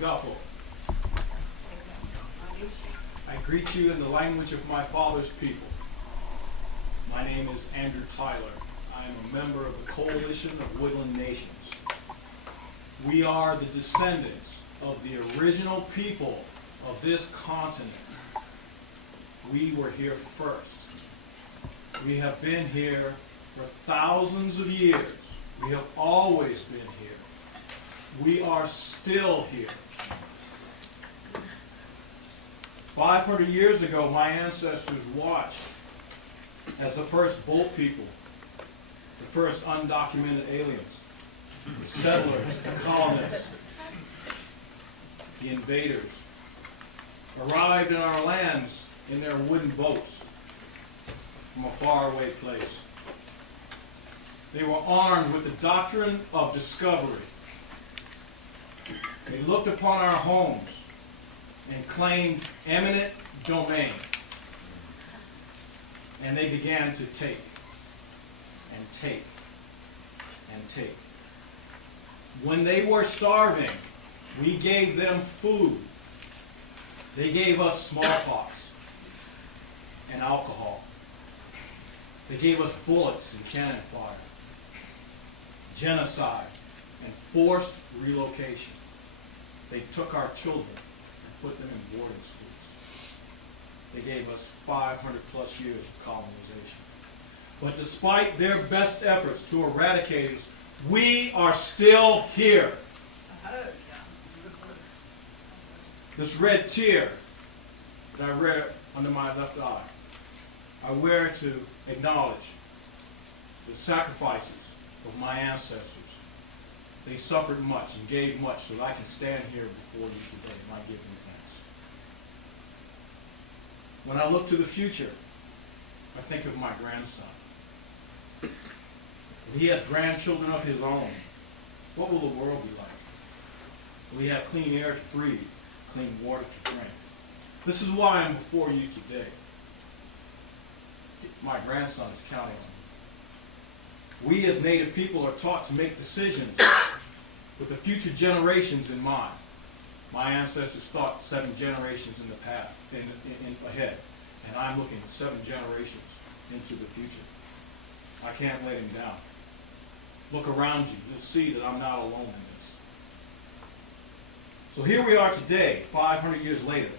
Gospel. I greet you in the language of my father's people. My name is Andrew Tyler. I am a member of the Coalition of Woodland Nations. We are the descendants of the original people of this continent. We were here first. We have been here for thousands of years. We have always been here. We are still here. 500 years ago, my ancestors watched as the first bull people, the first undocumented aliens, the settlers, the colonists, the invaders, arrived in our lands in their wooden boats from a faraway place. They were armed with the doctrine of discovery. They looked upon our homes and claimed eminent domain. And they began to take and take and take. When they were starving, we gave them food. They gave us smallpox and alcohol. They gave us bullets and cannon fire, genocide, and forced relocation. They took our children and put them in boarding schools. They gave us 500 plus years of colonization. But despite their best efforts to eradicate us, we are still here. This red tear that I wear under my left eye, I wear to acknowledge the sacrifices of my ancestors. They suffered much and gave much so that I can stand here before you today, and I give them thanks. When I look to the future, I think of my grandson. If he has grandchildren of his own, what will the world be like? Will he have clean air to breathe, clean water to drink? This is why I'm before you today. My grandson is counting on me. We as Native people are taught to make decisions with the future generations in mind. My ancestors thought 7 generations in the past, ahead, and I'm looking 7 generations into the future. I can't let him down. Look around you. You'll see that I'm not alone in this. So here we are today, 500 years later,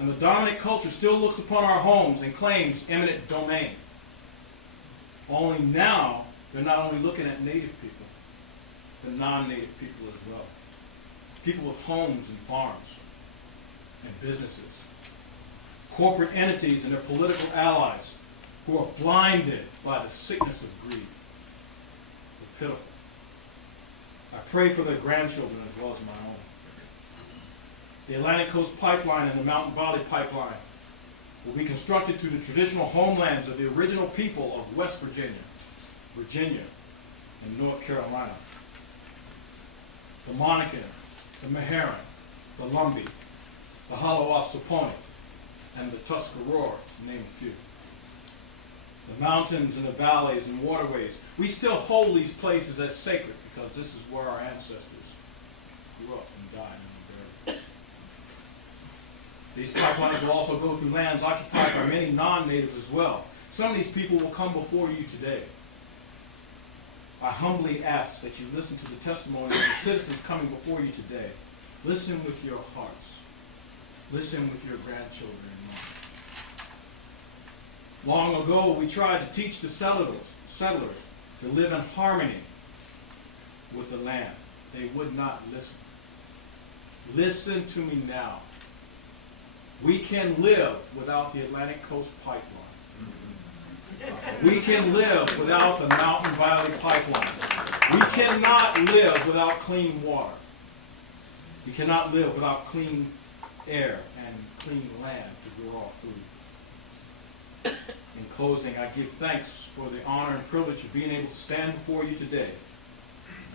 and the dominant culture still looks upon our homes and claims eminent domain. Only now, they're not only looking at native people, but non-native people as well. People with homes and farms and businesses. Corporate entities and their political allies who are blinded by the sickness of greed. It's pitiful. I pray for their grandchildren as well as my own. The Atlantic Coast Pipeline and the Mountain Valley Pipeline will be constructed through the traditional homelands of the original people of West Virginia, and North Carolina. The Monacan, the Meherrin, the Lumbee, the Halawassaponi, and the Tuscarora, to name a few. The mountains and the valleys and waterways, we still hold these places as sacred because this is where our ancestors grew up and died and were buried. These pipelines will also go through lands occupied by many non-natives as well. Some of these people will come before you today. I humbly ask that you listen to the testimony of the citizens coming before you today. Listen with your hearts. Listen with your grandchildren in mind. Long ago, we tried to teach the settlers to live in harmony with the land. They would not listen. Listen to me now. We can live without the Atlantic Coast Pipeline. We can live without the Mountain Valley Pipeline. We cannot live without clean water. We cannot live without clean air and clean land to grow our food. In closing, I give thanks for the honor and privilege of being able to stand before you today.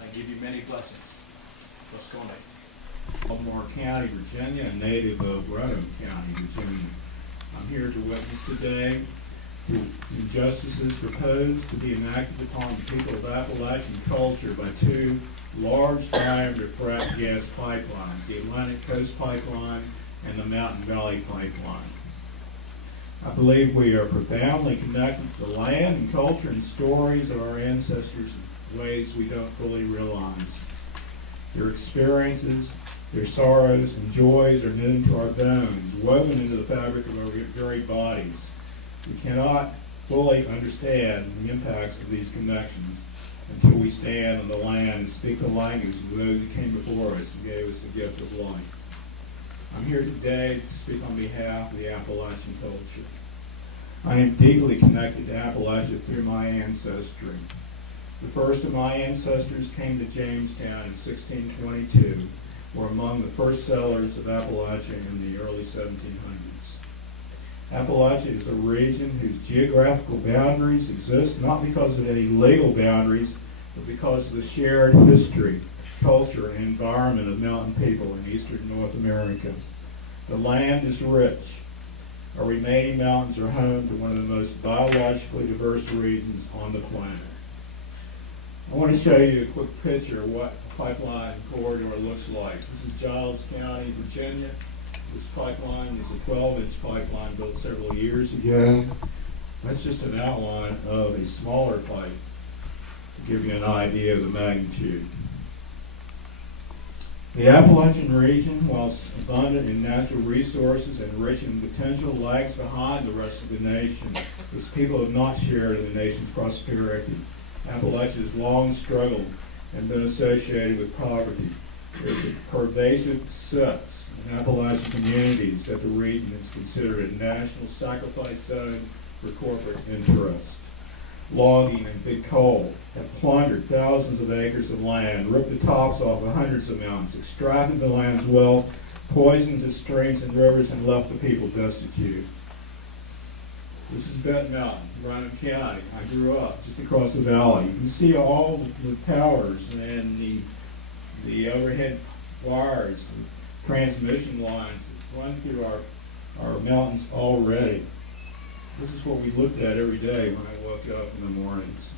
I give you many blessings. Let's go, Nate. Baltimore County, Virginia, a native of Roanoke County, Virginia. I'm here to witness today to injustices proposed to be enacted upon the people of Appalachian culture by 2 large diameter frac gas pipelines, the Atlantic Coast Pipeline and the Mountain Valley Pipeline. I believe we are profoundly connected to the land and culture and stories of our ancestors in ways we don't fully realize. Their experiences, their sorrows and joys are knit into our bones, woven into the fabric of our very bodies. We cannot fully understand the impacts of these connections until we stand on the land and speak the language of those who came before us and gave us the gift of life. I'm here today to speak on behalf of the Appalachian culture. I am deeply connected to Appalachia through my ancestry. The first of my ancestors came to Jamestown in 1622, were among the first settlers of Appalachia in the early 1700s. Appalachia is a region whose geographical boundaries exist not because of any legal boundaries, but because of the shared history, culture, and environment of mountain people in eastern North America. The land is rich. Our remaining mountains are home to one of the most biologically diverse regions on the planet. I want to show you a quick picture of what a pipeline corridor looks like. This is Giles County, Virginia. This pipeline is a 12-inch pipeline built several years ago. That's just an outline of a smaller pipe to give you an idea of the magnitude. The Appalachian region, whilst abundant in natural resources and rich in potential, lags behind the rest of the nation. Its people have not shared in the nation's prosperity. Appalachia has long struggled and been associated with poverty. There's a pervasive sense in Appalachian communities that the region is considered a national sacrifice zone for corporate interest. Logging and big coal have plundered thousands of acres of land, ripped the tops off of hundreds of mountains, extracted the land's wealth, poisoned its streams and rivers, and left the people destitute. This is Benton Mountain, Brenham County. I grew up just across the valley. You can see all the towers and the overhead wires, the transmission lines that run through our mountains already. This is what we looked at every day when I woke up in the mornings.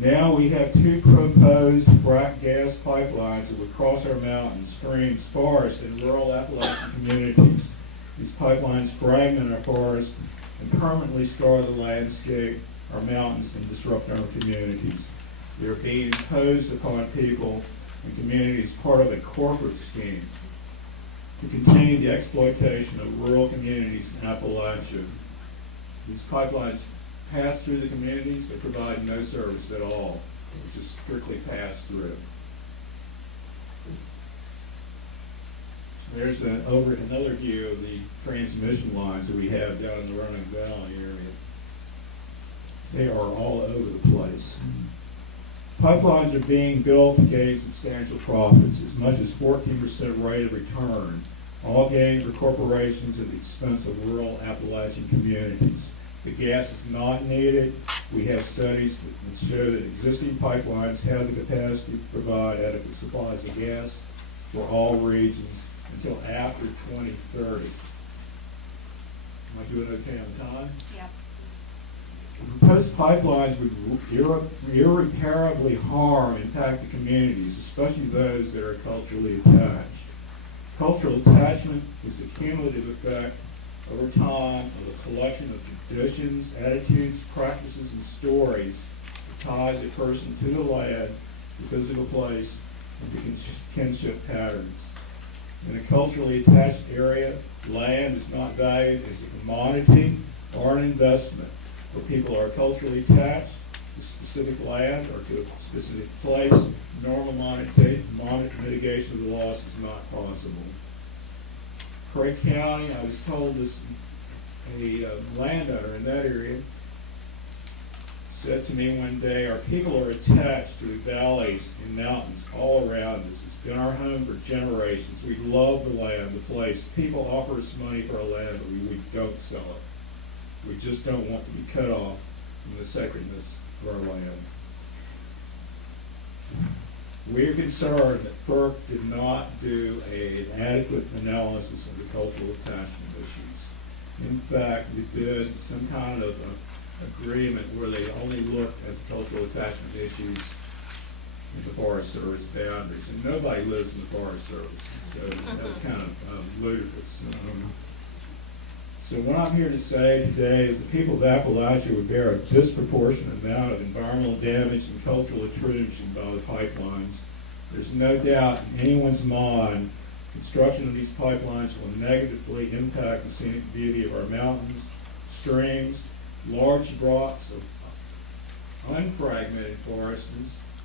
Now we have two proposed frac gas pipelines that would cross our mountains, streams, forests, and rural Appalachian communities. These pipelines fragment our forests and permanently scar the landscape, our mountains, and disrupt our communities. They are being imposed upon people and communities part of a corporate scheme to continue the exploitation of rural communities in Appalachia. These pipelines pass through the communities that provide no service at all. It's just strictly pass through. There's another view of the transmission lines that we have down in the Roanoke Valley area. They are all over the place. Pipelines are being built to gain substantial profits, as much as 14% rate of return, all gained for corporations at the expense of rural Appalachian communities. The gas is not needed. We have studies that show that existing pipelines have the capacity to provide adequate supplies of gas for all regions until after 2030. Am I doing okay on time? Yep. The proposed pipelines would irreparably harm and impact the communities, especially those that are culturally attached. Cultural attachment is the cumulative effect over time of a collection of traditions, attitudes, practices, and stories that ties a person to the land, the physical place, and to kinship patterns. In a culturally attached area, land is not valued as a commodity or an investment. Where people are culturally attached to specific land or to a specific place, normal mitigation of the loss is not possible. Craig County, I was told this, a landowner in that area said to me one day, our people are attached to the valleys and mountains all around us. It's been our home for generations. We love the land, the place. People offer us money for our land, but we don't sell it. We just don't want to be cut off from the sacredness of our land. We are concerned that FERC did not do an adequate analysis of the cultural attachment issues. In fact, we did some kind of agreement where they only looked at the cultural attachment issues in the Forest Service boundaries, and nobody lives in the Forest Service, so that's kind of ludicrous. So what I'm here to say today is the people of Appalachia would bear a disproportionate amount of environmental damage and cultural intrusion by the pipelines. There's no doubt in anyone's mind construction of these pipelines will negatively impact the scenic beauty of our mountains, streams, large swaths of unfragmented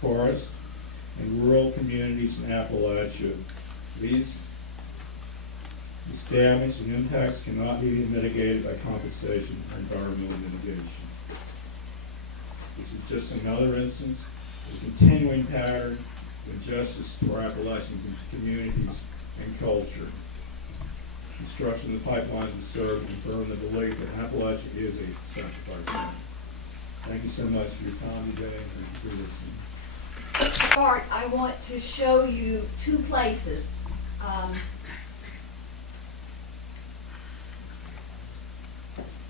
forests, and rural communities in Appalachia. These damage and impacts cannot be mitigated by compensation or environmental mitigation. This is just another instance of a continuing pattern of injustice to our Appalachian communities and culture. Construction of the pipelines will serve to confirm the belief that Appalachia is a sacrifice land. Thank you so much for your time today and thank you for listening. Art, I want to show you two places.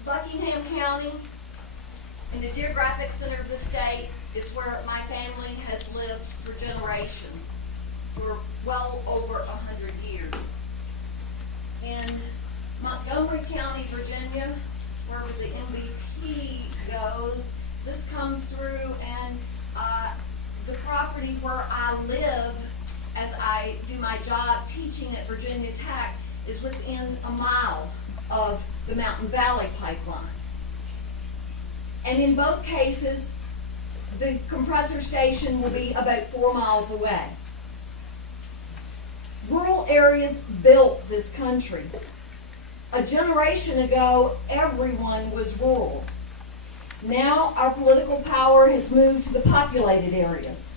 Buckingham County, in the geographic center of the state, is where my family has lived for generations, for well over 100 years. In Montgomery County, Virginia, where the MVP goes, this comes through, and the property where I live as I do my job teaching at Virginia Tech is within a mile of the Mountain Valley Pipeline. And in both cases, the compressor station will be about 4 miles away. Rural areas built this country. A generation ago, everyone was rural. Now our political power has moved to the populated areas.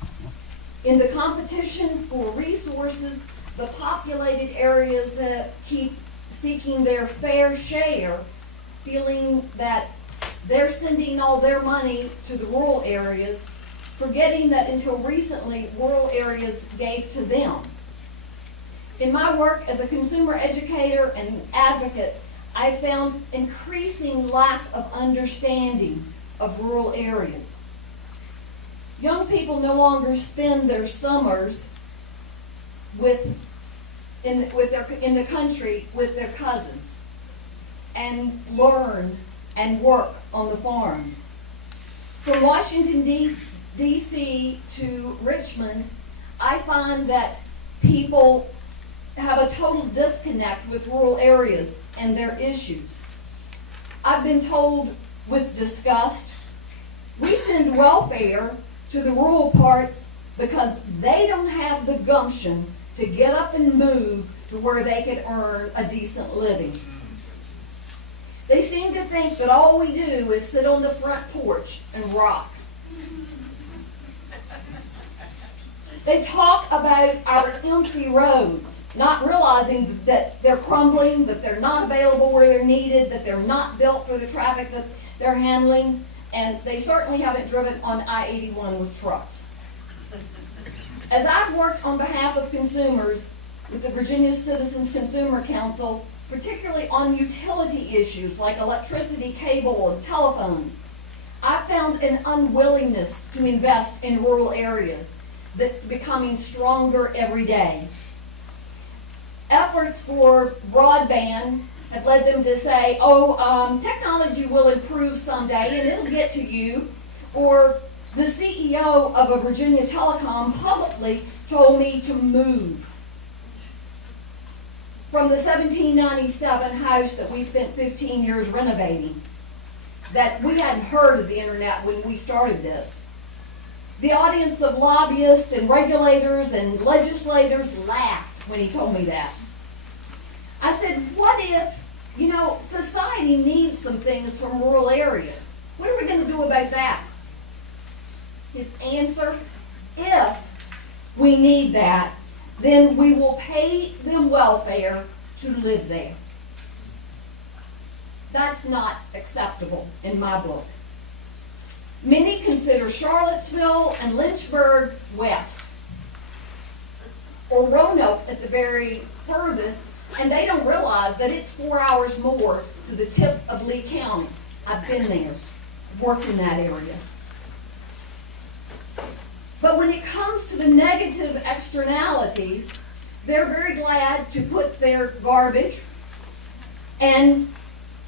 In the competition for resources, the populated areas keep seeking their fair share, feeling that they're sending all their money to the rural areas, forgetting that until recently, rural areas gave to them. In my work as a consumer educator and advocate, I found increasing lack of understanding of rural areas. Young people no longer spend their summers in the country with their cousins and learn and work on the farms. From Washington, D.C. to Richmond, I find that people have a total disconnect with rural areas and their issues. I've been told with disgust, we send welfare to the rural parts because they don't have the gumption to get up and move to where they could earn a decent living. They seem to think that all we do is sit on the front porch and rock. They talk about our empty roads, not realizing that they're crumbling, that they're not available where they're needed, that they're not built for the traffic that they're handling, and they certainly haven't driven on I-81 with trucks. As I've worked on behalf of consumers with the Virginia Citizens Consumer Council, particularly on utility issues like electricity, cable, and telephone, I found an unwillingness to invest in rural areas that's becoming stronger every day. Efforts for broadband have led them to say, technology will improve someday and it'll get to you. Or the CEO of a Virginia telecom publicly told me to move from the 1797 house that we spent 15 years renovating, that we hadn't heard of the internet when we started this. The audience of lobbyists and regulators and legislators laughed when he told me that. I said, what if, society needs some things from rural areas? What are we going to do about that? His answer, if we need that, then we will pay them welfare to live there. That's not acceptable in my book. Many consider Charlottesville and Lynchburg west, or Roanoke at the very furthest, and they don't realize that it's 4 hours more to the tip of Lee County. I've been there, worked in that area. But when it comes to the negative externalities, they're very glad to put their garbage and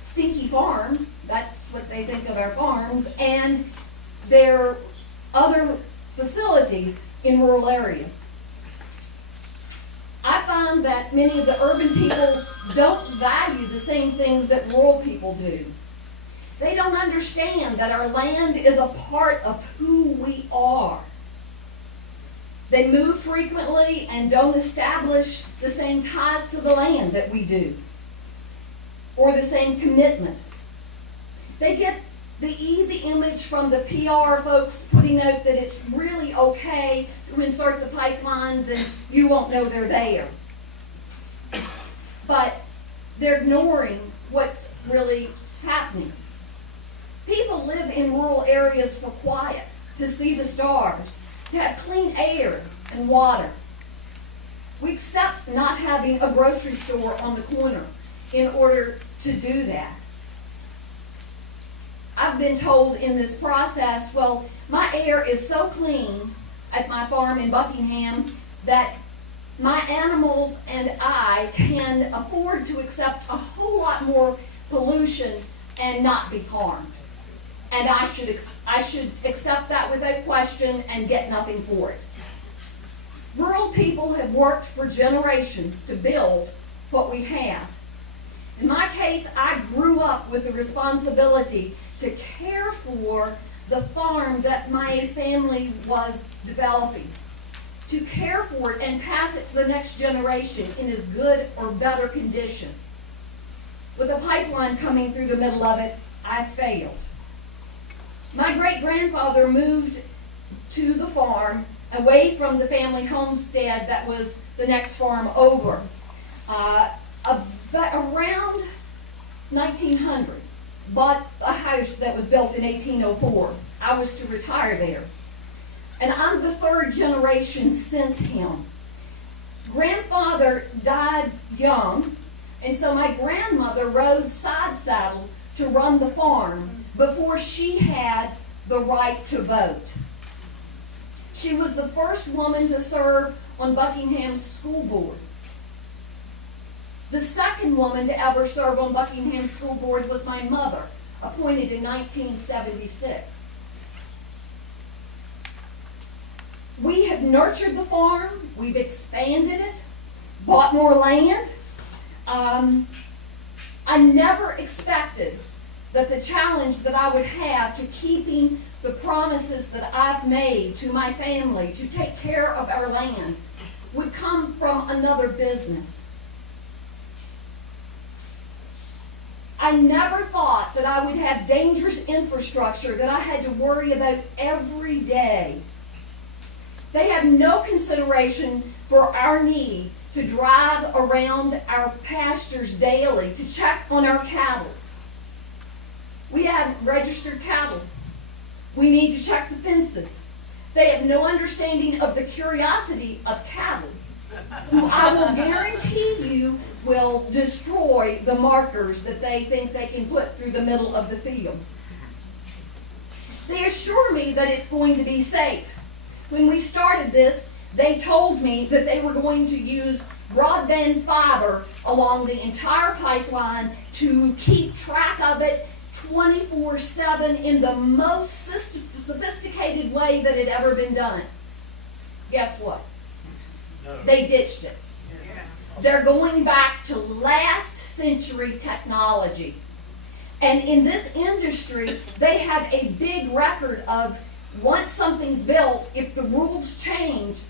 stinky farms, that's what they think of our farms, and their other facilities in rural areas. I found that many of the urban people don't value the same things that rural people do. They don't understand that our land is a part of who we are. They move frequently and don't establish the same ties to the land that we do, or the same commitment. They get the easy image from the PR folks putting out that it's really okay to insert the pipelines and you won't know they're there. But they're ignoring what's really happening. People live in rural areas for quiet, to see the stars, to have clean air and water. We accept not having a grocery store on the corner in order to do that. I've been told in this process, well, my air is so clean at my farm in Buckingham that my animals and I can afford to accept a whole lot more pollution and not be harmed. And I should accept that without question and get nothing for it. Rural people have worked for generations to build what we have. In my case, I grew up with the responsibility to care for the farm that my family was developing, to care for it and pass it to the next generation in as good or better condition. With a pipeline coming through the middle of it, I failed. My great-grandfather moved to the farm away from the family homestead that was the next farm over around 1900. Bought a house that was built in 1804. I was to retire there. And I'm the third generation since him. Grandfather died young, and so my grandmother rode side saddle to run the farm before she had the right to vote. She was the first woman to serve on Buckingham's school board. The second woman to ever serve on Buckingham School Board was my mother, appointed in 1976. We have nurtured the farm, we've expanded it, bought more land. I never expected that the challenge that I would have to keeping the promises that I've made to my family to take care of our land would come from another business. I never thought that I would have dangerous infrastructure that I had to worry about every day. They have no consideration for our need to drive around our pastures daily to check on our cattle. We have registered cattle. We need to check the fences. They have no understanding of the curiosity of cattle, who I will guarantee you will destroy the markers that they think they can put through the middle of the field. They assure me that it's going to be safe. When we started this, they told me that they were going to use broadband fiber along the entire pipeline to keep track of it 24/7 in the most sophisticated way that had ever been done. Guess what? No. They ditched it. They're going back to last century technology. And in this industry, they have a big record of once something's built, if the rules change,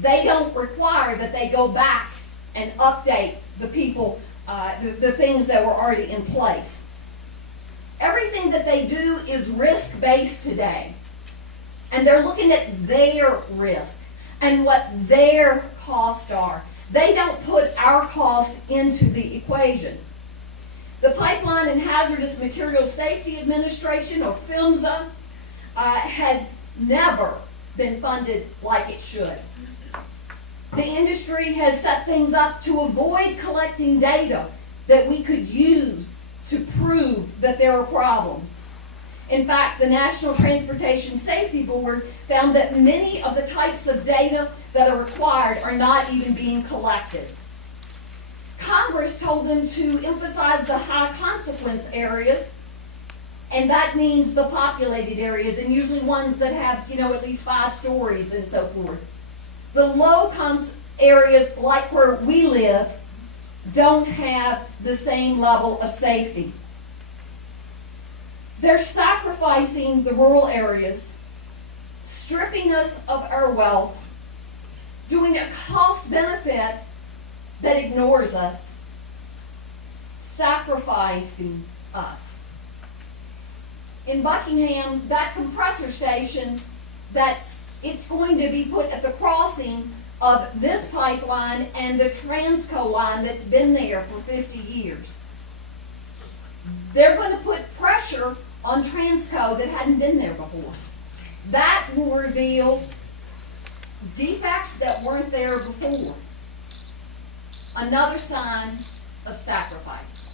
they don't require that they go back and update the people, the things that were already in place. Everything that they do is risk-based today. And they're looking at their risk and what their costs are. They don't put our cost into the equation. The Pipeline and Hazardous Materials Safety Administration, or PHMSA, has never been funded like it should. The industry has set things up to avoid collecting data that we could use to prove that there are problems. In fact, the National Transportation Safety Board found that many of the types of data that are required are not even being collected. Congress told them to emphasize the high consequence areas, and that means the populated areas, and usually ones that have, at least 5 stories and so forth. The low areas, like where we live, don't have the same level of safety. They're sacrificing the rural areas, stripping us of our wealth, doing a cost benefit that ignores us, sacrificing us. In Buckingham, that compressor station, it's going to be put at the crossing of this pipeline and the Transco line that's been there for 50 years. They're going to put pressure on Transco that hadn't been there before. That will reveal defects that weren't there before. Another sign of sacrifice.